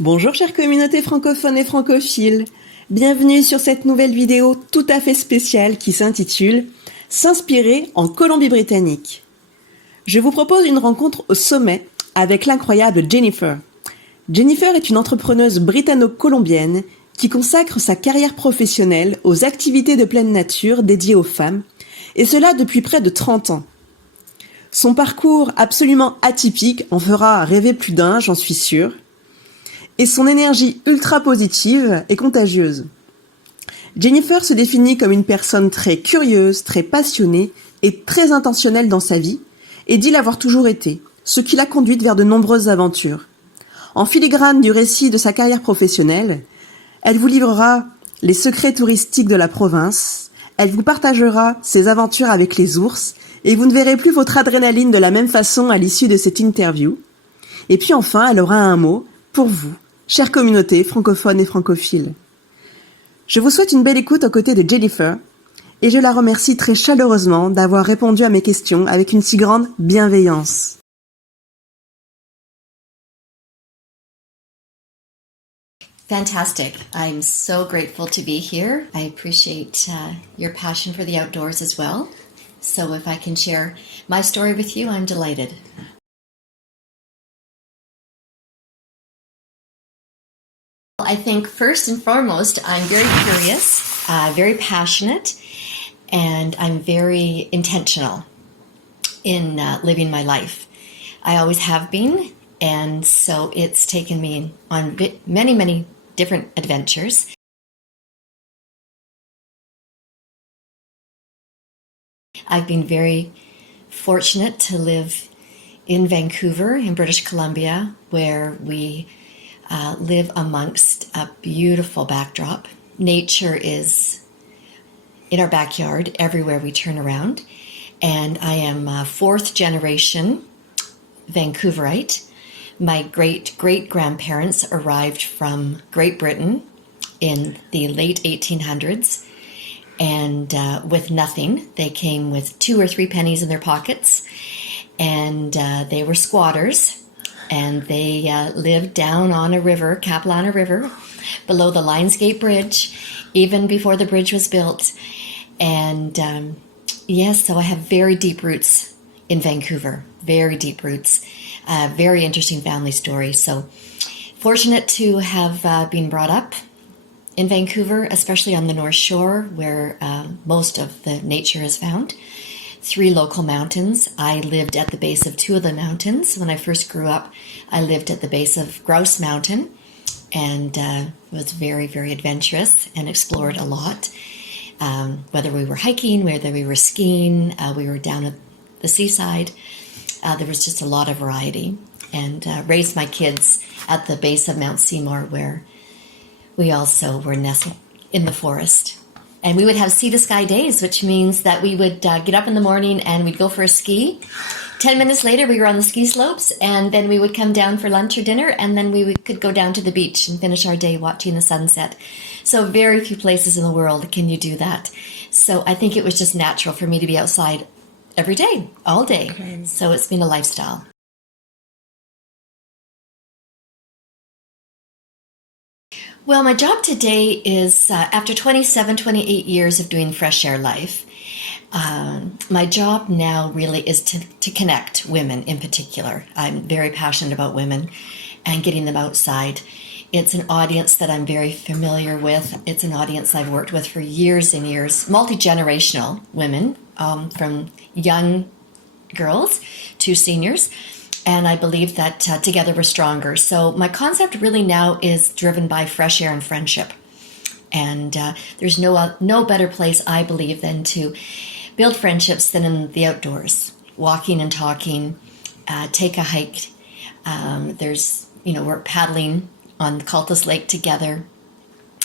Bonjour chère communauté francophone et francophile, bienvenue sur cette nouvelle vidéo tout à fait spéciale qui s'intitule « S'inspirer en Colombie-Britannique ». Je vous propose une rencontre au sommet avec l'incroyable Jennifer. Jennifer est une entrepreneuse britanno-colombienne qui consacre sa carrière professionnelle aux activités de pleine nature dédiées aux femmes, et cela depuis près de 30 ans. Son parcours absolument atypique en fera rêver plus d'un, j'en suis sûre. Et son énergie ultra positive est contagieuse. Jennifer se définit comme une personne très curieuse, très passionnée et très intentionnelle dans sa vie, et dit l'avoir toujours été, ce qui l'a conduite vers de nombreuses aventures. En filigrane du récit de sa carrière professionnelle, elle vous livrera les secrets touristiques de la province, elle vous partagera ses aventures avec les ours, et vous ne verrez plus votre adrénaline de la même façon à l'issue de cette interview. Et puis enfin, elle aura un mot pour vous, chère communauté francophone et francophile. Je vous souhaite une belle écoute aux côtés de Jennifer et je la remercie très chaleureusement d'avoir répondu à mes questions avec une si grande bienveillance. Fantastic. I'm so grateful to be here. I appreciate your passion for the outdoors as well. So if I can share my story with you, I'm delighted. I think first and foremost, I'm very curious, very passionate, and I'm very intentional in living my life. I always have been, and so it's taken me on many, many different adventures. I've been very fortunate to live in Vancouver, in British Columbia, where we live amongst a beautiful backdrop. Nature is in our backyard everywhere we turn around. And I am a fourth generation Vancouverite. My great-great-grandparents arrived from Great Britain in the late 1800s. And with nothing, they came with 2 or 3 pennies in their pockets. And they were squatters. And they lived down on a river, Capilano River, below the Lionsgate Bridge, even before the bridge was built. And yes, so I have very deep roots in Vancouver, very deep roots. Very interesting family story. So fortunate to have been brought up in Vancouver, especially on the North Shore, where most of the nature is found. 3 local mountains. I lived at the base of 2 of the mountains. When I first grew up, I lived at the base of Grouse Mountain and was very, very adventurous and explored a lot. Whether we were hiking, whether we were skiing, we were down at the seaside. There was just a lot of variety. And raised my kids at the base of Mount Seymour, where we also were nestled in the forest. And we would have sea to sky days, which means that we would get up in the morning and we'd go for a ski. 10 minutes later, we were on the ski slopes, and then we would come down for lunch or dinner, and then we could go down to the beach and finish our day watching the sunset. So very few places in the world can you do that. So I think it was just natural for me to be outside every day, all day. Okay. So it's been a lifestyle. Well, my job today is, after 27, 28 years of doing Fresh Air Life, my job now really is to connect women in particular. I'm very passionate about women and getting them outside. It's an audience that I'm very familiar with. It's an audience I've worked with for years and years, multi-generational women, from young girls to seniors. And I believe that together we're stronger. So my concept really now is driven by fresh air and friendship. And there's no better place, I believe, than to build friendships than in the outdoors. Walking and talking, take a hike. We're paddling on Cultus Lake together.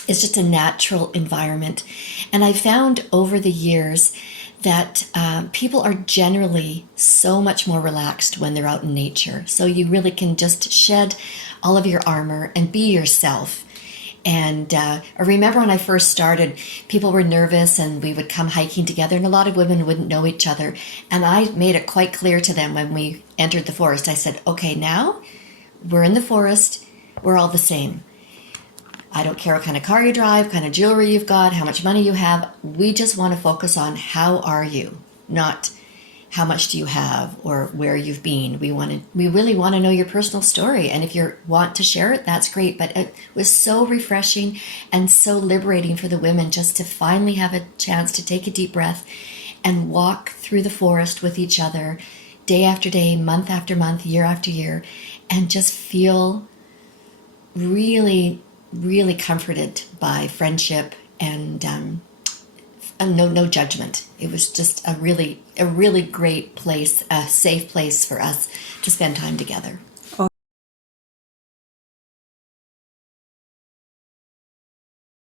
It's just a natural environment. And I found over the years that people are generally so much more relaxed when they're out in nature. So you really can just shed all of your armor and be yourself. And I remember when I first started, people were nervous and we would come hiking together and a lot of women wouldn't know each other. And I made it quite clear to them when we entered the forest. I said, okay, now we're in the forest. we're all the same. I don't care what kind of car you drive, what kind of jewelry you've got, how much money you have. We just want to focus on how are you, not how much do you have or where you've been. We really want to know your personal story. And if you want to share it, that's great. But it was so refreshing and so liberating for the women just to finally have a chance to take a deep breath and walk through the forest with each other day after day, month after month, year after year, and just feel really, really comforted by friendship and no judgment. It was just a really great place, a safe place for us to spend time together.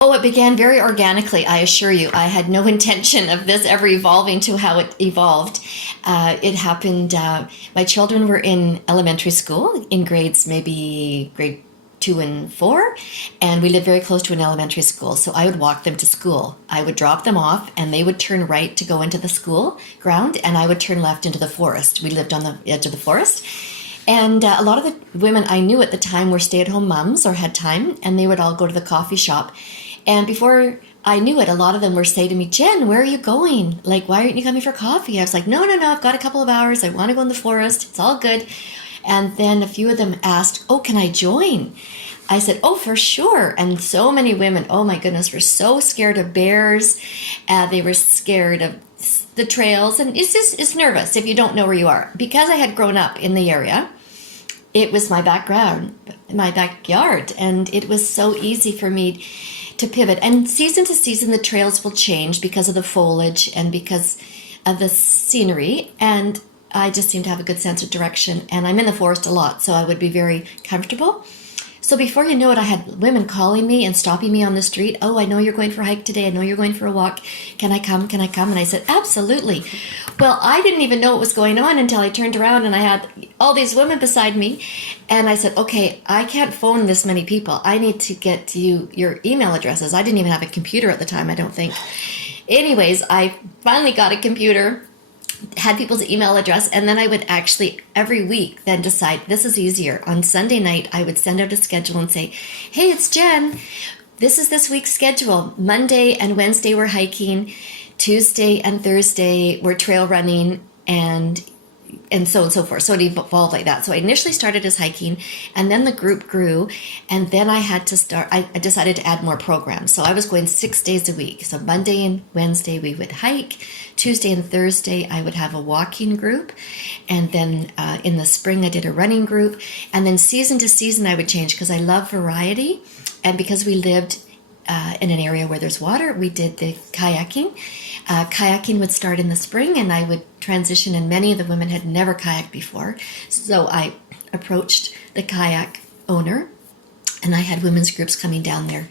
Oh, it began very organically, I assure you. I had no intention of this ever evolving to how it evolved. It happened, my children were in elementary school in maybe grade 2 and 4, and we lived very close to an elementary school, so I would walk them to school. I would drop them off, and they would turn right to go into the school ground, and I would turn left into the forest. We lived on the edge of the forest, and a lot of the women I knew at the time were stay-at-home moms or had time, and they would all go to the coffee shop. And before I knew it, a lot of them were saying to me, Jen, where are you going? Like, why aren't you coming for coffee? I was like, no, I've got a couple of hours. I want to go in the forest. It's all good. And then a few of them asked, oh, can I join? I said, oh, for sure. And so many women, oh my goodness, were so scared of bears. They were scared of the trails. And it's nervous if you don't know where you are. Because I had grown up in the area, it was my background, my backyard. And it was so easy for me to pivot. And season to season, the trails will change because of the foliage and because of the scenery. And I just seem to have a good sense of direction, and I'm in the forest a lot, so I would be very comfortable. So before you know it, I had women calling me and stopping me on the street. Oh, I know you're going for a hike today. I know you're going for a walk. Can I come? Can I come? And I said, absolutely. Well, I didn't even know what was going on until I turned around and I had all these women beside me. And I said, okay, I can't phone this many people. I need to get you your email addresses. I didn't even have a computer at the time, I don't think. Anyways, I finally got a computer, had people's email address, and then I would actually every week then decide this is easier. On Sunday night, I would send out a schedule and say, hey, it's Jen. This is this week's schedule. Monday and Wednesday we're hiking. Tuesday and Thursday we're trail running, and so on and so forth. So it evolved like that. So I initially started as hiking, and then the group grew, and then I decided to add more programs. So I was going 6 days a week. So Monday and Wednesday we would hike. Tuesday and Thursday I would have a walking group, and then in the spring I did a running group, and then season to season I would change because I love variety, and because we lived in an area where there's water, we did the kayaking. Kayaking would start in the spring, and I would transition, and many of the women had never kayaked before. So I approached the kayak owner, and I had women's groups coming down there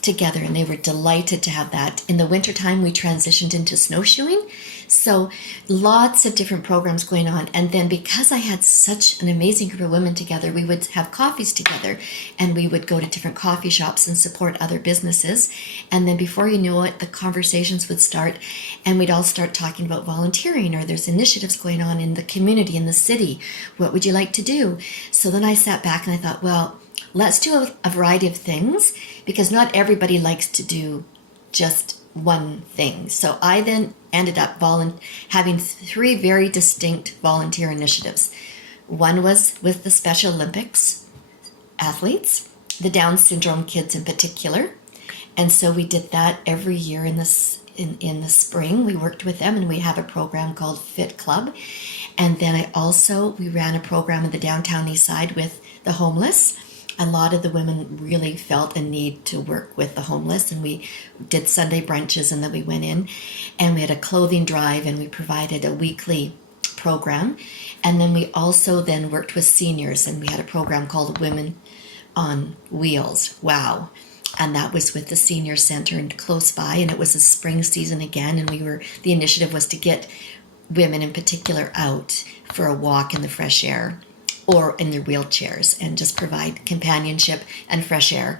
together, and they were delighted to have that. In the wintertime, we transitioned into snowshoeing. So lots of different programs going on. And then because I had such an amazing group of women together, we would have coffees together, and we would go to different coffee shops and support other businesses. And then before you know it, the conversations would start, and we'd all start talking about volunteering, or there's initiatives going on in the community, in the city. What would you like to do? So then I sat back and I thought, well, let's do a variety of things, because not everybody likes to do just one thing. So I then ended up having 3 very distinct volunteer initiatives. One was with the Special Olympics athletes, the Down syndrome kids in particular. And so we did that every year in the spring. We worked with them, and we have a program called Fit Club. And then we ran a program in the downtown east side with the homeless. A lot of the women really felt a need to work with the homeless, and we did Sunday brunches, and then we went in and we had a clothing drive, and we provided a weekly program. And then we also then worked with seniors, and we had a program called Women on Wheels. Wow. And that was with the senior center and close by, and it was a spring season again, and the initiative was to get women in particular out for a walk in the fresh air or in their wheelchairs, and just provide companionship and fresh air.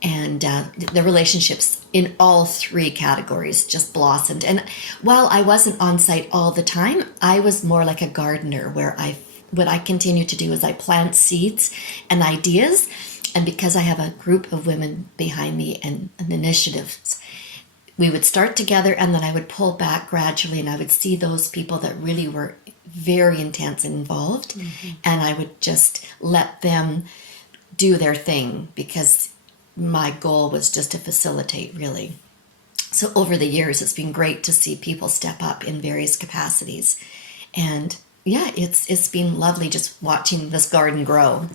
And the relationships in all 3 categories just blossomed. And while I wasn't on site all the time, I was more like a gardener, where what I continue to do is I plant seeds and ideas, And because I have a group of women behind me and initiatives, we would start together and then I would pull back gradually and I would see those people that really were very intense and involved. And I would just let them do their thing because my goal was just to facilitate, really. So over the years, it's been great to see people step up in various capacities. And yeah, it's been lovely just watching this garden grow.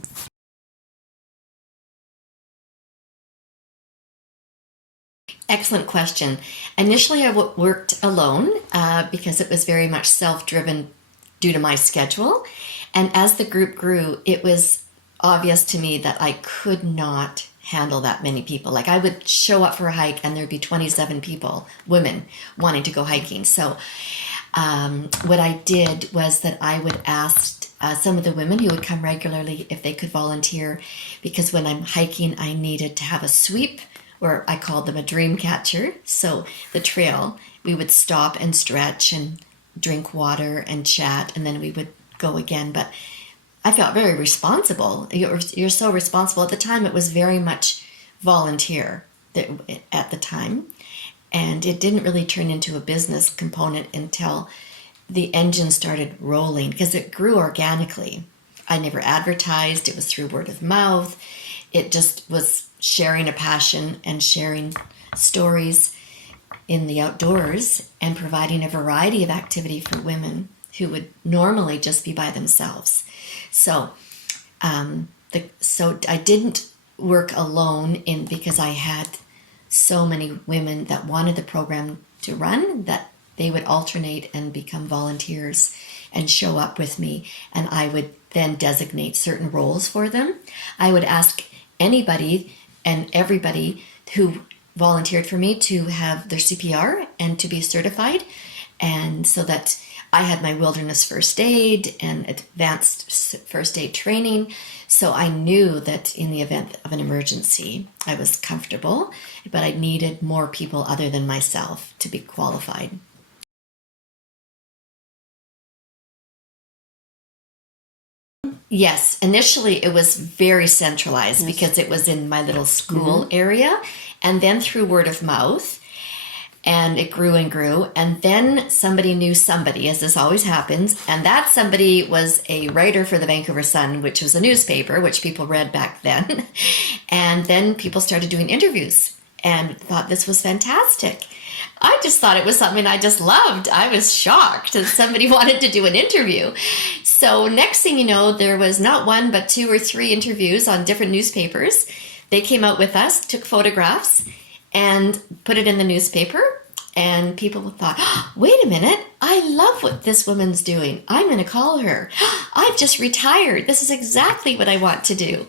Excellent question. Initially, I worked alone because it was very much self-driven due to my schedule. And as the group grew, it was obvious to me that I could not handle that many people. Like I would show up for a hike and there'd be 27 people, women, wanting to go hiking. So what I did was that I would ask some of the women who would come regularly if they could volunteer, because when I'm hiking, I needed to have a sweep, or I called them a dream catcher. So the trail, we would stop and stretch and drink water and chat, and then we would go again. But I felt very responsible. You're so responsible. At the time, it was very much volunteer at the time. And it didn't really turn into a business component until the engine started rolling, because it grew organically. I never advertised. It was through word of mouth. It just was sharing a passion and sharing stories in the outdoors and providing a variety of activity for women who would normally just be by themselves. So, so I didn't work alone because I had so many women that wanted the program to run that they would alternate and become volunteers and show up with me, and I would then designate certain roles for them. I would ask anybody and everybody who volunteered for me to have their CPR and to be certified, and so that I had my wilderness first aid and advanced first aid training. So I knew that in the event of an emergency, I was comfortable, but I needed more people other than myself to be qualified. Yes, initially it was very centralized because it was in my little school area, and then through word of mouth. And it grew and grew. And then somebody knew somebody, as this always happens. And that somebody was a writer for the Vancouver Sun, which was a newspaper, which people read back then. And then people started doing interviews and thought this was fantastic. I just thought it was something I just loved. I was shocked that somebody wanted to do an interview. So next thing you know, there was not one, but 2 or 3 interviews on different newspapers. They came out with us, took photographs, and put it in the newspaper, and people thought, oh, wait a minute, I love what this woman's doing. I'm going to call her. I've just retired. This is exactly what I want to do.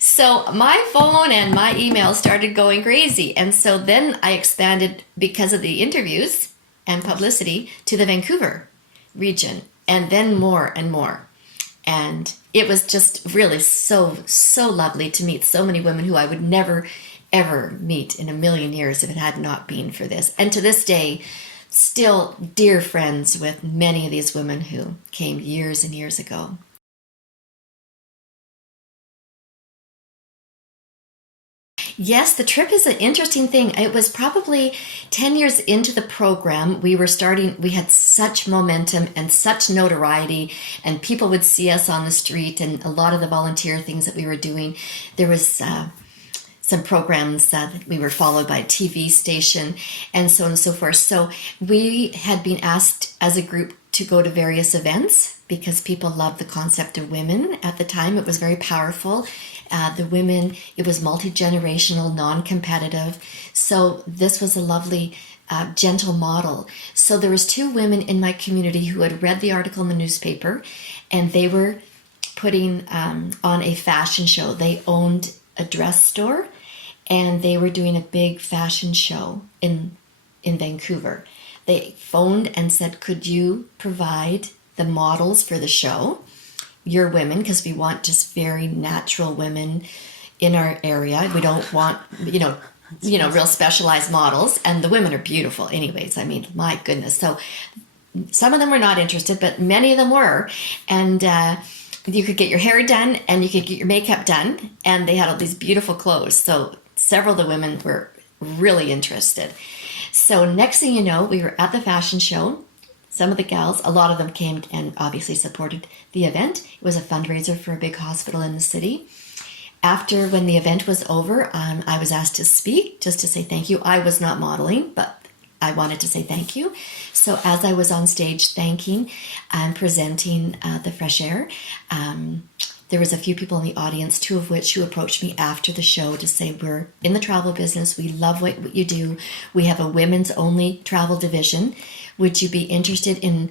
So my phone and my email started going crazy. And so then I expanded, because of the interviews and publicity, to the Vancouver region, and then more and more. And it was just really so lovely to meet so many women who I would never ever meet in a million years if it had not been for this. And to this day, still dear friends with many of these women who came years and years ago. Yes, the trip is an interesting thing. It was probably 10 years into the program. We had such momentum and such notoriety, and people would see us on the street, and a lot of the volunteer things that we were doing. There was some programs that we were followed by a TV station and so on and so forth. So we had been asked as a group to go to various events because people loved the concept of women. At the time, it was very powerful. The women, it was multi-generational, non-competitive. So this was a lovely, gentle model. So there was 2 women in my community who had read the article in the newspaper, and they were putting on a fashion show. They owned a dress store, and they were doing a big fashion show in Vancouver. They phoned and said, could you provide the models for the show? Your women, because we want just very natural women in our area. We don't want, real specialized models. And the women are beautiful anyways. I mean, my goodness. So some of them were not interested, but many of them were. And you could get your hair done and you could get your makeup done, and they had all these beautiful clothes. So several of the women were really interested. So next thing you know, we were at the fashion show. Some of the gals, a lot of them came and obviously supported the event. It was a fundraiser for a big hospital in the city. After, when the event was over, I was asked to speak, just to say thank you. I was not modeling, but I wanted to say thank you. So as I was on stage thanking and presenting the Fresh Air, there was a few people in the audience, two of which who approached me after the show to say, we're in the travel business. We love what you do. We have a women's only travel division. Would you be interested in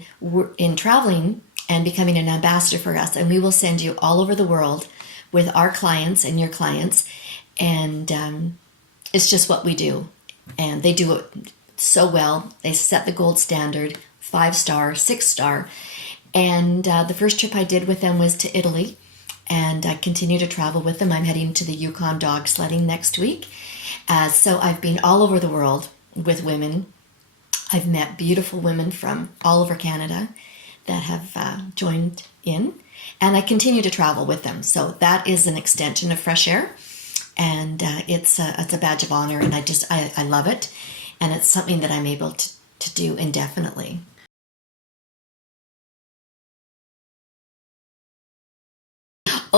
traveling and becoming an ambassador for us? And we will send you all over the world with our clients and your clients. And it's just what we do. And they do it so well. They set the gold standard, 5-star, 6-star. And the first trip I did with them was to Italy. And I continue to travel with them. I'm heading to the Yukon dog sledding next week. So I've been all over the world with women. I've met beautiful women from all over Canada that have joined in. And I continue to travel with them. So that is an extension of Fresh Air. And it's a badge of honor. And I love it. And it's something that I'm able to do indefinitely.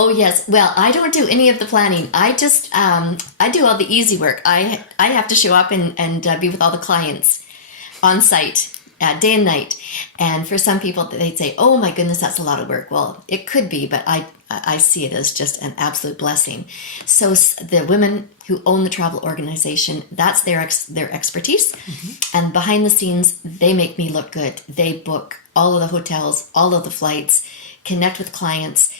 Oh yes. Well, I don't do any of the planning. I just I do all the easy work. I have to show up and be with all the clients on site day and night. And for some people, they'd say, "Oh my goodness, that's a lot of work." Well, it could be, but I see it as just an absolute blessing. So the women who own the travel organization, that's their expertise. Mm-hmm. And behind the scenes, they make me look good. They book all of the hotels, all of the flights, connect with clients,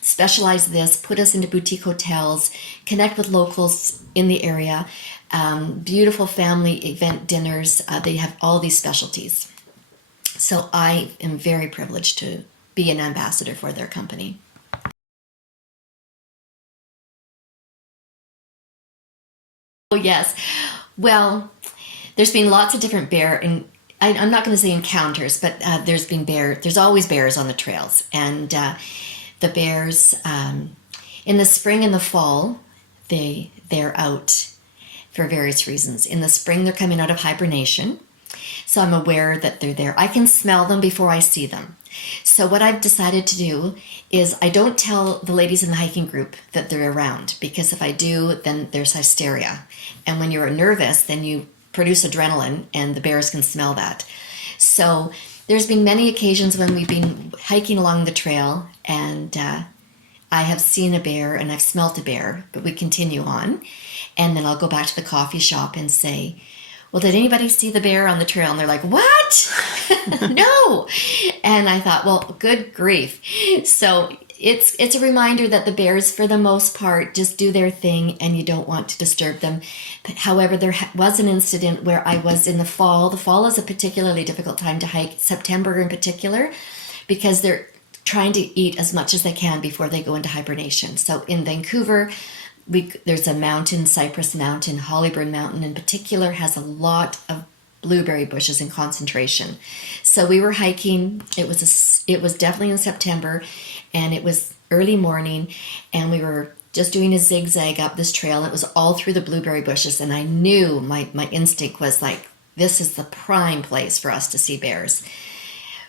specialize this, put us into boutique hotels, connect with locals in the area, beautiful family event dinners. They have all these specialties. So I am very privileged to be an ambassador for their company. Oh, yes. Well, there's been lots of different I'm not going to say encounters, but there's always bears on the trails. And the bears, in the spring and the fall, they're out for various reasons. In the spring, they're coming out of hibernation. So I'm aware that they're there. I can smell them before I see them. So what I've decided to do is I don't tell the ladies in the hiking group that they're around, because if I do, then there's hysteria. And when you're nervous, then you produce adrenaline and the bears can smell that. So there's been many occasions when we've been hiking along the trail and I have seen a bear and I've smelt a bear, but we continue on. And then I'll go back to the coffee shop and say, "Well, did anybody see the bear on the trail?" And they're like, "What?" No. And I thought, well, good grief. So it's a reminder that the bears, for the most part, just do their thing and you don't want to disturb them. But, however, there was an incident where I was in the fall. The fall is a particularly difficult time to hike, September in particular, because they're trying to eat as much as they can before they go into hibernation. So in Vancouver, there's a mountain, Cypress Mountain, Hollyburn Mountain in particular, has a lot of blueberry bushes in concentration. So we were hiking. It was definitely in September, and it was early morning, and we were just doing a zigzag up this trail. It was all through the blueberry bushes, and I knew my instinct was like, this is the prime place for us to see bears.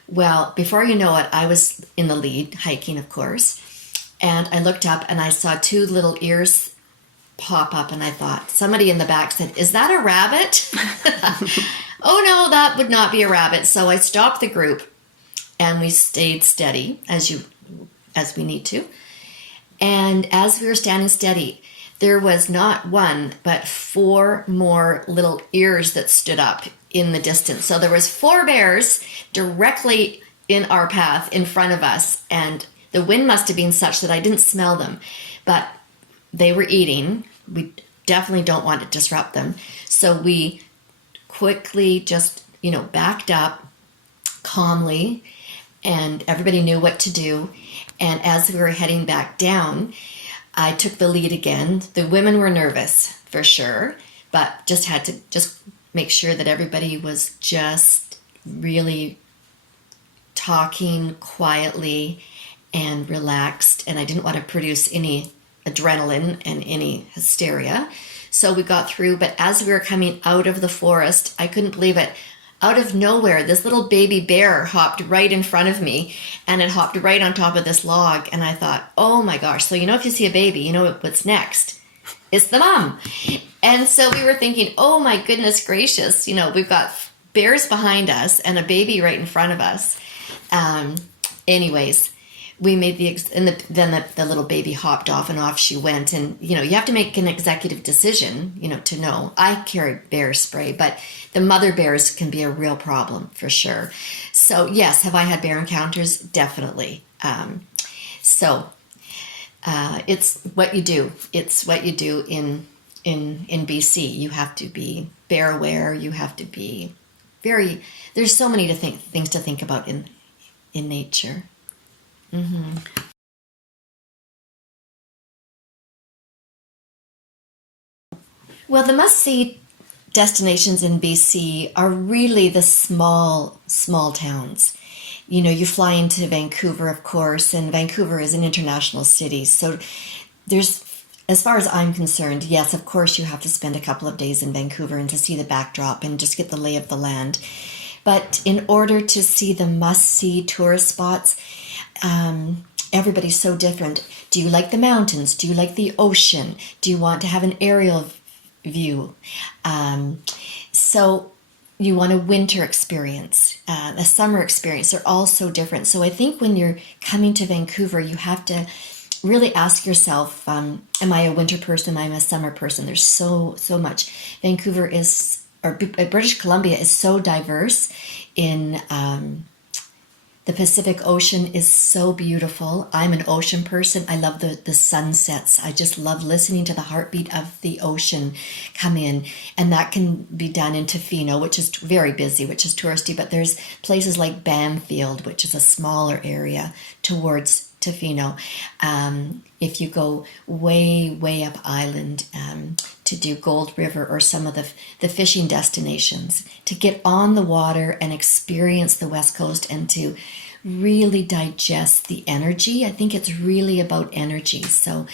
Well, before you know it, I was in the lead, hiking, of course, and I looked up and I saw two little ears pop up, and I thought, somebody in the back said, "Is that a rabbit?" Oh no, that would not be a rabbit. So I stopped the group and we stayed steady as we need to. And as we were standing steady, there was not one, but 4 more little ears that stood up in the distance. So there was 4 bears directly in our path in front of us. And the wind must have been such that I didn't smell them, but they were eating. We definitely don't want to disrupt them. So we quickly just, backed up calmly, and everybody knew what to do. And as we were heading back down, I took the lead again. The women were nervous for sure, but just had to make sure that everybody was just really talking quietly and relaxed, and I didn't want to produce any adrenaline and any hysteria. So we got through, but as we were coming out of the forest, I couldn't believe it. Out of nowhere, this little baby bear hopped right in front of me, and it hopped right on top of this log. And I thought, oh my gosh. So, if you see a baby, you know what's next. It's the mom. And so we were thinking, oh my goodness gracious, we've got bears behind us and a baby right in front of us. Anyways, we made then the little baby hopped off, and off she went. And, you have to make an executive decision, to know. I carry bear spray, but the mother bears can be a real problem for sure. So yes, have I had bear encounters? Definitely. It's what you do. It's what you do in BC. You have to be bear aware. You have to be there's so many things to think about in nature. Mm-hmm. Well, the must-see destinations in BC are really the small towns. You fly into Vancouver, of course, and Vancouver is an international city. So there's, as far as I'm concerned, yes, of course, you have to spend a couple of days in Vancouver and to see the backdrop and just get the lay of the land. But in order to see the must-see tourist spots, everybody's so different. Do you like the mountains? Do you like the ocean? Do you want to have an aerial view? So you want a winter experience, a summer experience. They're all so different. So I think when you're coming to Vancouver, you have to really ask yourself, am I a winter person? Am I a summer person? There's so much. British Columbia is so diverse in the Pacific Ocean is so beautiful. I'm an ocean person. I love the sunsets. I just love listening to the heartbeat of the ocean come in. And that can be done in Tofino, which is very busy, which is touristy. But there's places like Bamfield, which is a smaller area towards Tofino. If you go way up island to do Gold River or some of the fishing destinations, to get on the water and experience the West Coast and to really digest the energy. I think it's really about energy. So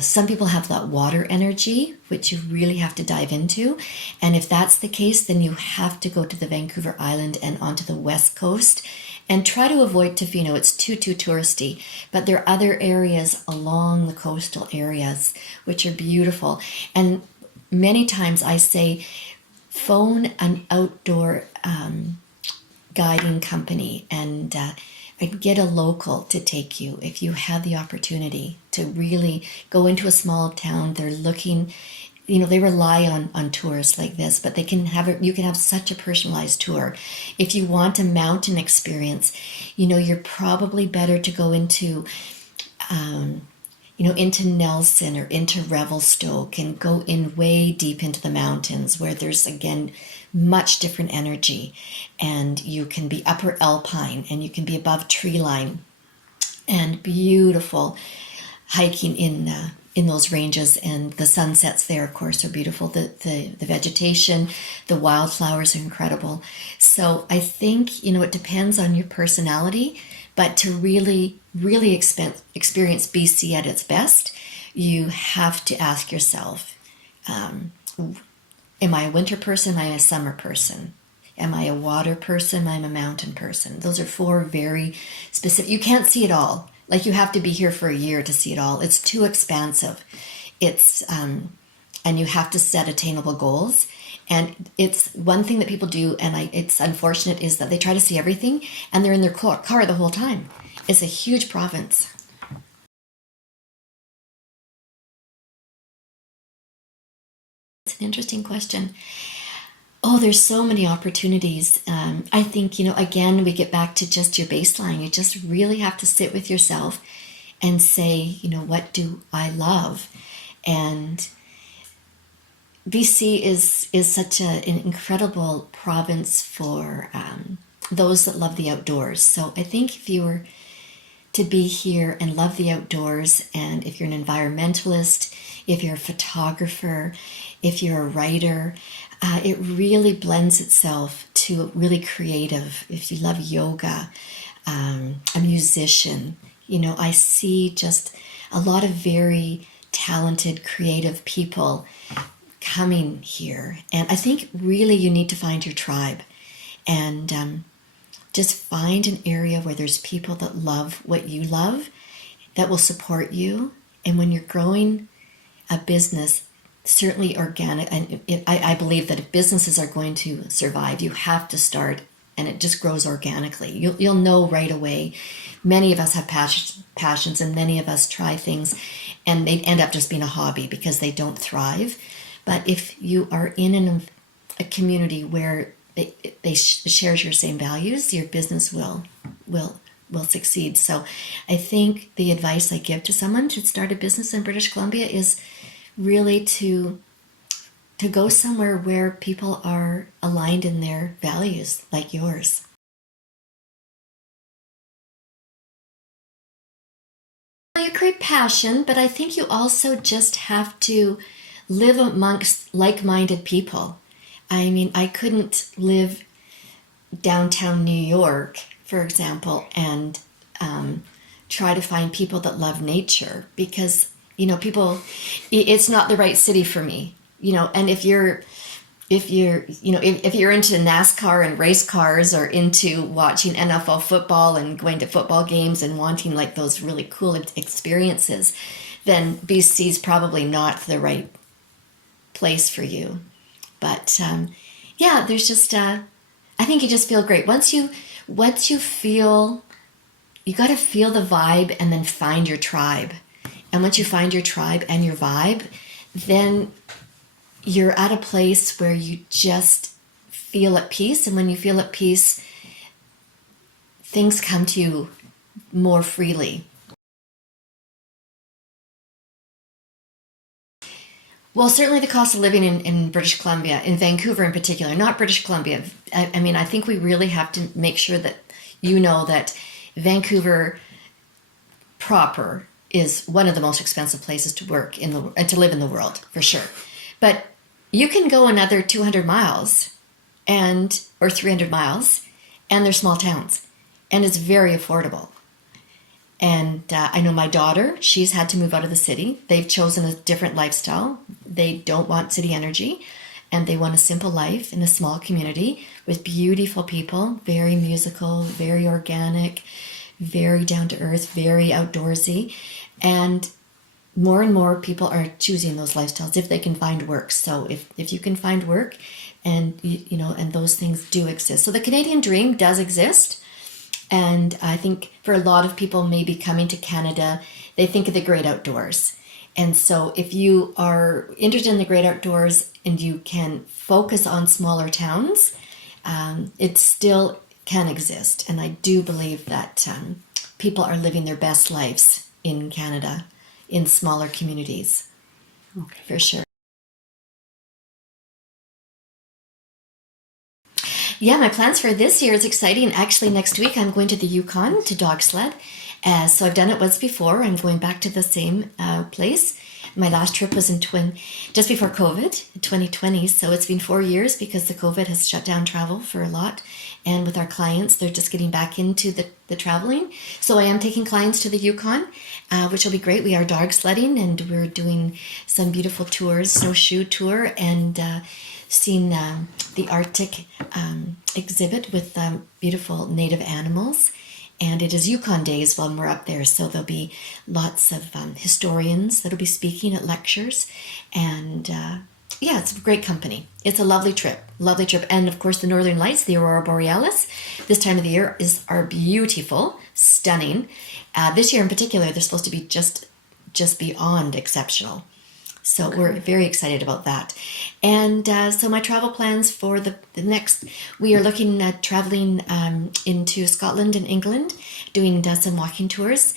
some people have that water energy, which you really have to dive into. And if that's the case, then you have to go to the Vancouver Island and onto the West Coast. And try to avoid Tofino. It's too touristy. But there are other areas along the coastal areas which are beautiful. And many times I say, phone an outdoor guiding company and get a local to take you if you have the opportunity to really go into a small town. They're looking. They rely on tours like this, but you can have such a personalized tour. If you want a mountain experience, you're probably better to go into Nelson or into Revelstoke and go in way deep into the mountains where there's, again, much different energy. And you can be upper alpine and you can be above tree line, and beautiful hiking in those ranges. And the sunsets there, of course, are beautiful. The vegetation, the wildflowers are incredible. So I think, it depends on your personality, but to really experience BC at its best, you have to ask yourself, am I a winter person? Am I a summer person? Am I a water person? Am I a mountain person? Those are 4 very specific. You can't see it all. Like, you have to be here for a year to see it all. It's too expansive. It's and you have to set attainable goals. And it's one thing that people do, and it's unfortunate, is that they try to see everything and they're in their car the whole time. It's a huge province. It's an interesting question. Oh, there's so many opportunities. I think, again, we get back to just your baseline. You just really have to sit with yourself and say, what do I love? And BC is such an incredible province for those that love the outdoors. So I think if you were to be here and love the outdoors, and if you're an environmentalist, if you're a photographer, if you're a writer, it really blends itself to really creative. If you love yoga, a musician, I see just a lot of very talented, creative people coming here. And I think really you need to find your tribe and just find an area where there's people that love what you love, that will support you. And when you're growing a business, certainly organic, and I believe that if businesses are going to survive, you have to start, and it just grows organically. You'll know right away. Many of us have passions, and many of us try things, and they end up just being a hobby because they don't thrive. But if you are in a community where they shares your same values, your business will succeed. So I think the advice I give to someone to start a business in British Columbia is really to go somewhere where people are aligned in their values like yours. You create passion, but I think you also just have to live amongst like-minded people. I mean, I couldn't live downtown New York, for example, and try to find people that love nature because, people, it's not the right city for me, and if you're into NASCAR and race cars or into watching NFL football and going to football games and wanting like those really cool experiences, then BC's probably not the right place for you. But yeah, there's just I think you just feel great once you feel. You got to feel the vibe and then find your tribe. And once you find your tribe and your vibe, then you're at a place where you just feel at peace. And when you feel at peace, things come to you more freely. Well, certainly the cost of living in British Columbia, in Vancouver in particular, not British Columbia. I mean, I think we really have to make sure that that Vancouver proper is one of the most expensive places to work and to live in the world, for sure. But you can go another 200 miles or 300 miles, and they're small towns, and it's very affordable. And I know my daughter, she's had to move out of the city. They've chosen a different lifestyle. They don't want city energy, and they want a simple life in a small community with beautiful people, very musical, very organic, very down to earth, very outdoorsy. And more people are choosing those lifestyles if they can find work. So if you can find work and, and those things do exist. So the Canadian dream does exist. And I think for a lot of people maybe coming to Canada, they think of the great outdoors. And so if you are interested in the great outdoors and you can focus on smaller towns, it still can exist. And I do believe that people are living their best lives in Canada in smaller communities, okay, for sure. Yeah, my plans for this year is exciting. Actually, next week I'm going to the Yukon to dog sled. So I've done it once before. I'm going back to the same place. My last trip was just before COVID, 2020. So it's been 4 years because the COVID has shut down travel for a lot. And with our clients, they're just getting back into the traveling. So I am taking clients to the Yukon, which will be great. We are dog sledding and we're doing some beautiful tours, snowshoe tour, and seeing the Arctic exhibit with beautiful native animals. And it is Yukon Days when we're up there, so there'll be lots of historians that'll be speaking at lectures. And yeah, it's a great company. It's a lovely trip. And of course, the Northern Lights, the Aurora Borealis, this time of the year are beautiful, stunning. This year in particular, they're supposed to be just beyond exceptional. So okay, we're very excited about that. And so my travel plans for the next, we are looking at traveling into Scotland and England, doing some walking tours,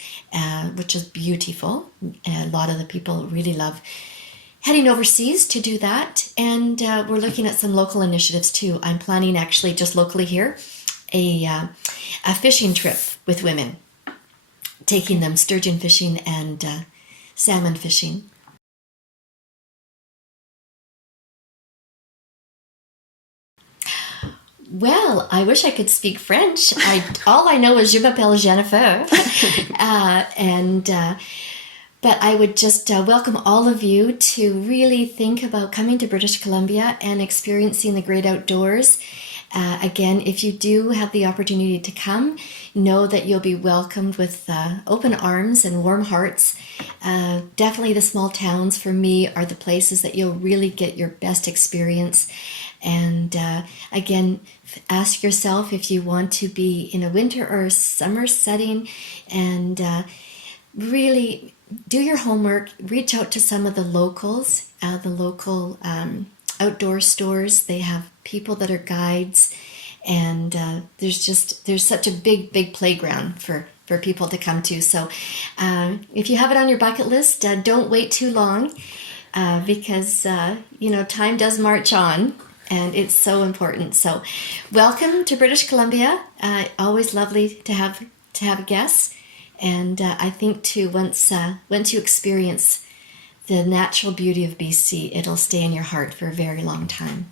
which is beautiful. A lot of the people really love heading overseas to do that. And we're looking at some local initiatives too. I'm planning actually just locally here, a fishing trip with women, taking them sturgeon fishing and salmon fishing. Well, I wish I could speak French. All I know is Je m'appelle Jennifer. But I would just welcome all of you to really think about coming to British Columbia and experiencing the great outdoors. Again, if you do have the opportunity to come, know that you'll be welcomed with open arms and warm hearts. Definitely the small towns for me are the places that you'll really get your best experience. And again, ask yourself if you want to be in a winter or a summer setting, and really do your homework. Reach out to some of the locals, the local outdoor stores. They have people that are guides, and there's such a big playground for people to come to. So if you have it on your bucket list, don't wait too long, because time does march on, and it's so important. So welcome to British Columbia. Always lovely to have guests, and I think too, once you experience the natural beauty of BC, it'll stay in your heart for a very long time.